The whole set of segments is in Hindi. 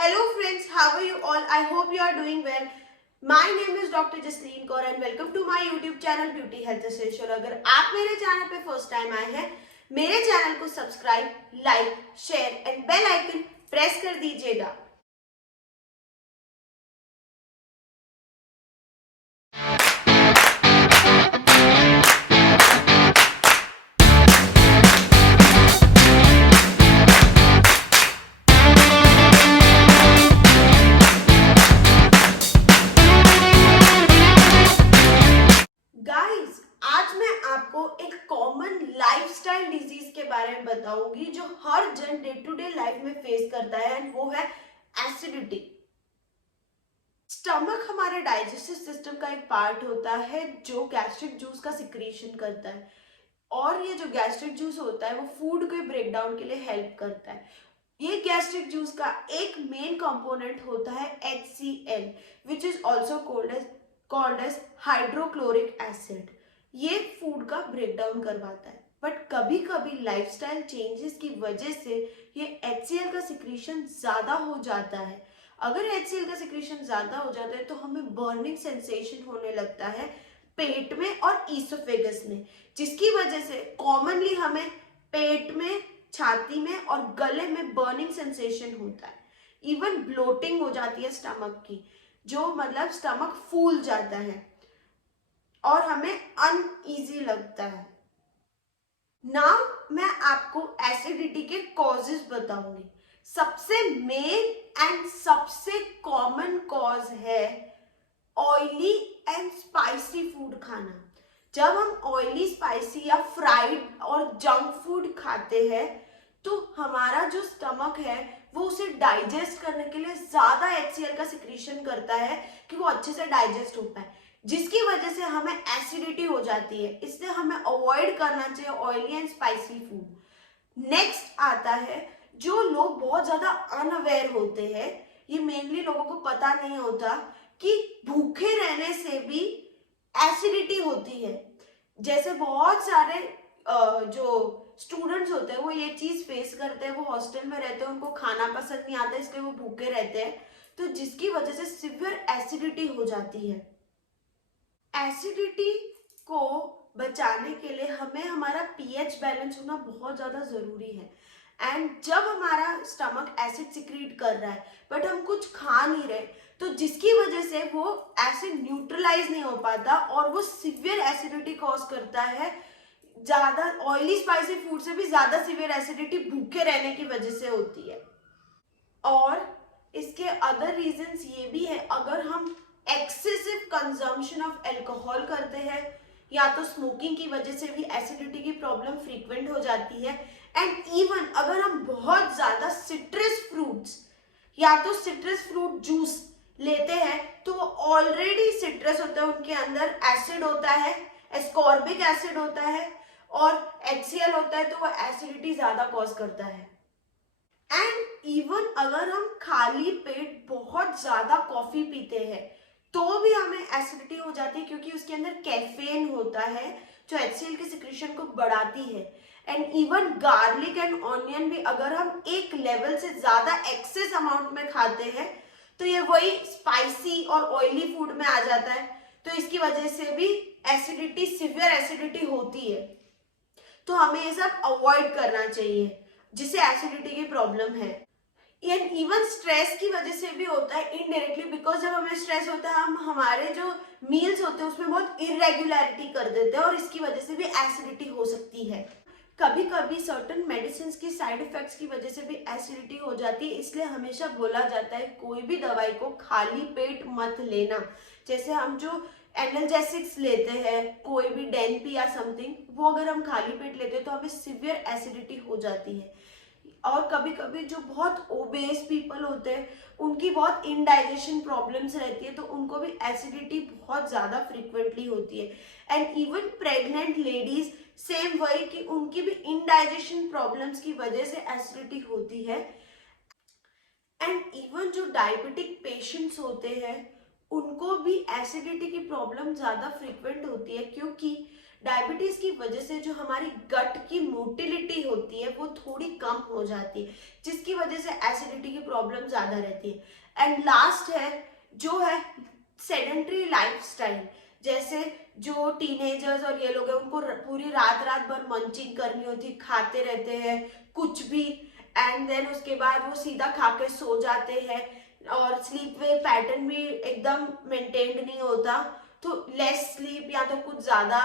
Hello friends, how are you all? I hope you are doing well. My name is Dr. Jasleen Kaur and welcome to my YouTube channel Beauty Health Essential. अगर आप मेरे चैनल पे फर्स्ट टाइम आए हैं, मेरे चैनल को subscribe, like, share and bell icon press कर दीजिएगा. गाइस, आज मैं आपको एक कॉमन लाइफस्टाइल डिजीज के बारे में बताऊंगी जो हर जन डे टू डे लाइफ में फेस करता है एंड वो है एसिडिटी. स्टमक हमारे डाइजेस्टिव सिस्टम का एक पार्ट होता है जो गैस्ट्रिक जूस का सिक्रीशन करता है और ये जो गैस्ट्रिक जूस होता है वो फूड के ब्रेक डाउन के लिए हेल्प करता है. ये गैस्ट्रिक जूस का एक मेन कंपोनेंट होता है HCl which is also called as hydrochloric acid. ये फूड का ब्रेक डाउन करवाता है बट कभी कभी लाइफस्टाइल चेंजेस की वजह से ये HCl का सिक्रीशन ज्यादा हो जाता है. अगर HCl का सिक्रीशन ज्यादा हो जाता है तो हमें बर्निंग सेंसेशन होने लगता है पेट में और ईसोफेगस में, जिसकी वजह से कॉमनली हमें पेट में, छाती में और गले में बर्निंग सेंसेशन होता है. इवन ब्लोटिंग हो जाती है स्टमक की, जो मतलब स्टमक फूल जाता है और हमें अनईजी लगता है. नाउ मैं आपको एसिडिटी के कॉजेस बताऊंगी. सबसे मेन एंड सबसे कॉमन कॉज है ऑयली एंड स्पाइसी फूड खाना. जब हम ऑयली, स्पाइसी या फ्राइड और जंक फूड खाते हैं तो हमारा जो स्टमक है वो उसे डाइजेस्ट करने के लिए ज्यादा HCl का सिक्रीशन करता है कि वो अच्छे से डाइजेस्ट हो पाए, जिसकी वजह से हमें एसिडिटी हो जाती है. इसलिए हमें अवॉइड करना चाहिए oily and spicy food. Next आता है जो लोग बहुत ज्यादा अनअवेयर होते हैं. ये मेनली लोगों को पता नहीं होता कि भूखे रहने से भी एसिडिटी होती है. जैसे बहुत सारे जो स्टूडेंट्स होते हैं वो ये चीज फेस करते हैं. वो हॉस्टल में रहते हैं, उनको खाना पसंद नहीं आता, इसलिए वो भूखे रहते हैं, तो जिसकी वजह से सिवियर एसिडिटी हो जाती है. एसिडिटी को बचाने के लिए हमें हमारा pH बैलेंस होना बहुत ज्यादा जरूरी है. एंड जब हमारा स्टमक एसिड सिक्रीट कर रहा है बट हम कुछ खा नहीं रहे, तो जिसकी वजह से वो एसिड न्यूट्रलाइज नहीं हो पाता और वो सिवियर एसिडिटी कॉज करता है. ज्यादा ऑयली स्पाइसी फूड से भी ज्यादा सिवियर एसिडिटी भूखे रहने की वजह से होती है. और इसके अदर रीजंस ये भी है, अगर हम एक्सेसिव कंजम्पशन ऑफ एल्कोहल करते हैं या तो स्मोकिंग की वजह से भी एसिडिटी की प्रॉब्लम फ्रीक्वेंट हो जाती है. एंड इवन अगर हम बहुत ज्यादा सिट्रस फ्रूट्स या तो सिट्रस फ्रूट जूस लेते हैं तो ऑलरेडी सिट्रस होता है, उनके अंदर एसिड होता है, एस्कॉर्बिक एसिड होता है और HCl होता है, तो वो एसिडिटी ज्यादा कॉज करता है. एंड इवन अगर हम खाली पेट बहुत ज्यादा कॉफी पीते हैं तो भी हमें एसिडिटी हो जाती है, क्योंकि उसके अंदर कैफीन होता है जो HCl के सिक्रीशन को बढ़ाती है. And even garlic and onion भी अगर हम एक लेवल से ज्यादा एक्सेस अमाउंट में खाते हैं तो ये वही स्पाइसी और ऑयली फूड में आ जाता है, तो इसकी वजह से भी एसिडिटी, सिवियर एसिडिटी होती है. तो हमें ये सब अवॉइड करना चाहिए जिसे एसिडिटी की प्रॉब्लम है. एंड इवन स्ट्रेस की वजह से भी होता है इनडायरेक्टली, बिकॉज जब हमें स्ट्रेस होता है हम हमारे जो मील्स होते हैं उसमें बहुत इरेगुलरिटी कर देते हैं और इसकी वजह से भी एसिडिटी हो सकती है. कभी कभी सर्टेन मेडिसिन की साइड इफेक्ट्स की वजह से भी एसिडिटी हो जाती है. इसलिए हमेशा बोला जाता है कोई भी दवाई को खाली पेट मत लेना. जैसे हम जो एनाल्जेसिक्स लेते हैं, कोई भी डेनपी या समथिंग, वो अगर हम खाली पेट लेते हैं तो हमें सिवियर एसिडिटी हो जाती है. और कभी कभी जो बहुत ओबेस पीपल होते हैं उनकी बहुत इनडाइजेशन प्रॉब्लम्स रहती है, तो उनको भी एसिडिटी बहुत ज़्यादा फ्रिक्वेंटली होती है. And even pregnant ladies same वही कि उनकी भी इनडाइजेशन प्रॉब्लम्स की वजह से एसिडिटी होती है. एंड इवन जो डायबिटिक पेशेंट्स होते हैं उनको भी एसिडिटी की प्रॉब्लम ज़्यादा फ्रिक्वेंट होती है, क्योंकि डायबिटीज की वजह से जो हमारी गट की मोटिलिटी होती है वो थोड़ी कम हो जाती है, जिसकी वजह से एसिडिटी की प्रॉब्लम ज्यादा रहती है। एंड लास्ट है जो है सेडेंट्री लाइफस्टाइल। जैसे जो टीनेजर्स और ये लोग हैं उनको पूरी रात रात भर मंचिंग करनी होती, खाते रहते हैं कुछ भी, एंड देन उसके बाद वो सीधा खा के सो जाते हैं और स्लीप वे पैटर्न भी एकदम मेंटेन्ड नहीं होता, तो लेस स्लीप या तो कुछ ज्यादा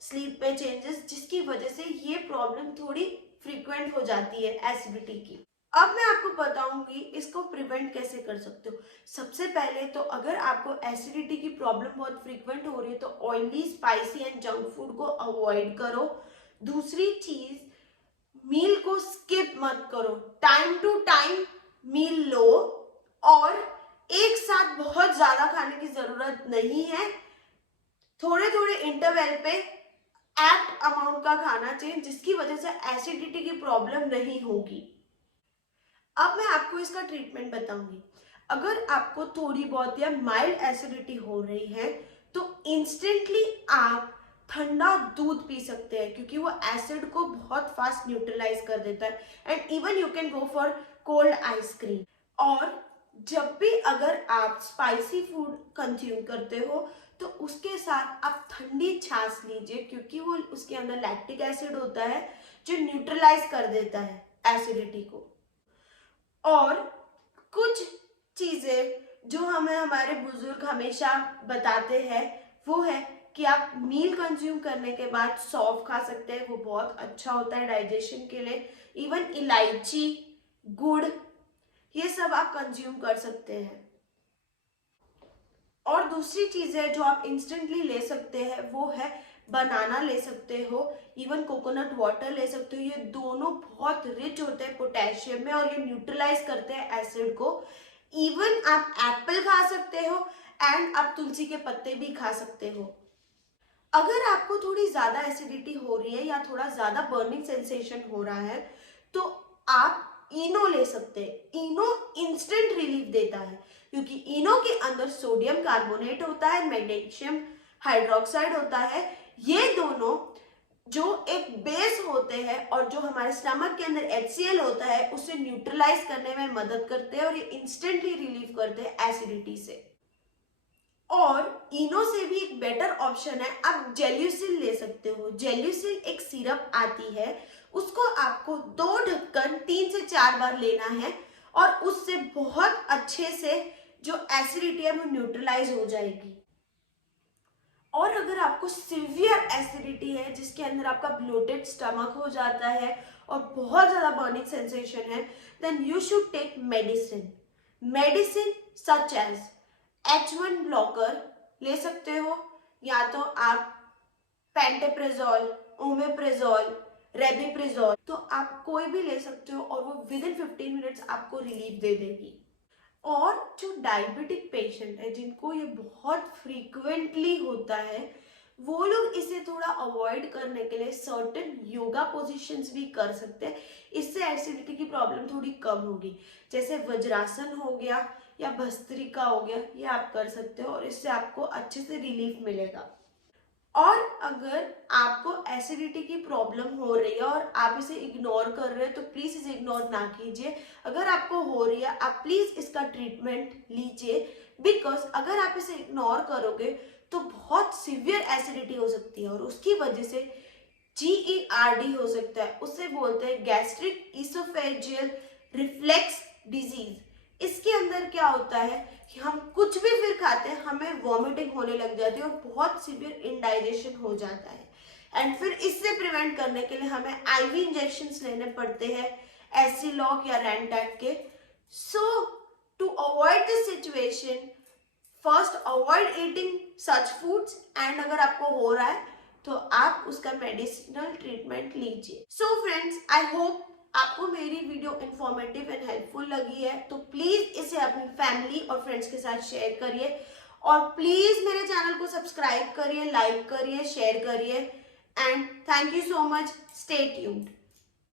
स्लीप में चेंजेस, जिसकी वजह से ये प्रॉब्लम थोड़ी फ्रीक्वेंट हो जाती है एसिडिटी की। अब मैं आपको बताऊंगी इसको प्रिवेंट कैसे कर सकते हो। सबसे पहले तो अगर आपको एसिडिटी की प्रॉब्लम बहुत फ्रीक्वेंट हो रही है तो oily, spicy and junk food को अवॉइड करो। दूसरी चीज, मील को स्किप मत करो, टाइम टू टाइम मील लो, और एक साथ बहुत ज्यादा खाने की जरूरत नहीं है, थोड़े थोड़े इंटरवल पे एक्ट अमाउंट का खाना चाहिए, जिसकी वजह से एसिडिटी की प्रॉब्लम नहीं होगी। अब मैं आपको इसका ट्रीटमेंट बताऊंगी। अगर आपको थोड़ी बहुत या माइल्ड एसिडिटी हो रही है तो इंस्टेंटली आप ठंडा दूध पी सकते हैं, क्योंकि वो एसिड को बहुत फास्ट न्यूट्रलाइज कर देता है। And even you can go for cold ice cream. और जब भी अगर आप स्पाइसी फूड कंज्यूम करते हो तो उसके साथ आप ठंडी छाछ लीजिए, क्योंकि वो उसके अंदर लैक्टिक एसिड होता है जो न्यूट्रलाइज कर देता है एसिडिटी को। और कुछ चीजें जो हमें हमारे बुजुर्ग हमेशा बताते हैं वो है कि आप मील कंज्यूम करने के बाद सौंफ खा सकते हैं, वो बहुत अच्छा होता है डाइजेशन के लिए। इवन इलायची, गुड़, ये सब आप कंज्यूम कर सकते हैं। और दूसरी चीज है जो आप इंस्टेंटली ले सकते हैं वो है बनाना ले सकते हो, इवन कोकोनट वाटर ले सकते हो। ये दोनों बहुत रिच होते हैं पोटेशियम में और ये न्यूट्रलाइज करते हैं एसिड को। इवन आप एप्पल खा सकते हो एंड आप तुलसी के पत्ते भी खा सकते हो। अगर आपको थोड़ी ज्यादा एसिडिटी हो रही है या थोड़ा ज्यादा बर्निंग सेंसेशन हो रहा है तो आप इनो ले सकते हैं। इनो इंस्टेंट रिलीफ देता है, क्योंकि इनो के अंदर सोडियम कार्बोनेट होता है, मैग्नीशियम हाइड्रोक्साइड होता है। ये दोनों जो एक बेस होते हैं और जो हमारे स्टमक के अंदर HCl होता है उसे न्यूट्रलाइज करने में मदद करते हैं और ये इंस्टेंटली रिलीव करते हैं एसिडिटी से। और इनो से भी एक बेटर ऑप्शन है, आप जेल्यूसिल ले सकते हो। जेल्यूसिल एक सिरप आती है, उसको आपको 2 ढक्कन 3 से 4 बार लेना है और उससे बहुत अच्छे से जो एसिडिटी है वो न्यूट्रलाइज हो जाएगी। और अगर आपको सिवियर एसिडिटी है जिसके अंदर आपका ब्लोटेड स्टमक हो जाता है और बहुत ज्यादा बर्निंग सेंसेशन है, then you should take medicine. Medicine such as H1 blocker ले सकते हो, या तो आप पेंटेप्रेजोल, ओमेप्रेजोल, रेबिप्रेजोल, तो आप कोई भी ले सकते हो और वो विद इन 15 मिनट्स आपको रिलीफ दे देगी। और जो डायबिटिक पेशेंट है जिनको ये बहुत फ्रीक्वेंटली होता है वो लोग इसे थोड़ा अवॉइड करने के लिए सर्टेन योगा पोजीशंस भी कर सकते हैं। इससे एसिडिटी की प्रॉब्लम थोड़ी कम होगी, जैसे वज्रासन हो गया या भस्त्रिका हो गया, ये आप कर सकते हो और इससे आपको अच्छे से रिलीफ मिलेगा। और अगर आपको एसिडिटी की प्रॉब्लम हो रही है और आप इसे इग्नोर कर रहे हैं तो प्लीज इसे इग्नोर ना कीजिए। अगर आपको हो रही है आप प्लीज इसका ट्रीटमेंट लीजिए, बिकॉज अगर आप इसे इग्नोर करोगे तो बहुत सीवियर एसिडिटी हो सकती है और उसकी वजह से GERD हो सकता है। उसे बोलते हैं गैस्ट्रिक इसोफेजियल रिफ्लेक्स डिजीज। इसके अंदर क्या होता है कि हम कुछ भी फिर खाते हैं हमें वॉमिटिंग होने लग जाती है और बहुत सीवियर इंडाइजेशन हो जाता है। एंड फिर इससे प्रिवेंट करने के लिए हमें IV इंजेक्शंस लेने पड़ते हैं, एसिलॉक या रेंटैक के। So to avoid this situation, first avoid eating such foods, and अगर आपको हो रहा है तो आप उसका मेडिसिनल ट्रीटमेंट लीजिए। सो फ्रेंड्स, आई होप आपको मेरी वीडियो इंफॉर्मेटिव एंड हेल्पफुल लगी है, तो प्लीज इसे अपनी फैमिली और फ्रेंड्स के साथ शेयर करिए और प्लीज मेरे चैनल को सब्सक्राइब करिए, लाइक करिए, शेयर करिए, and thank you so much. Stay tuned.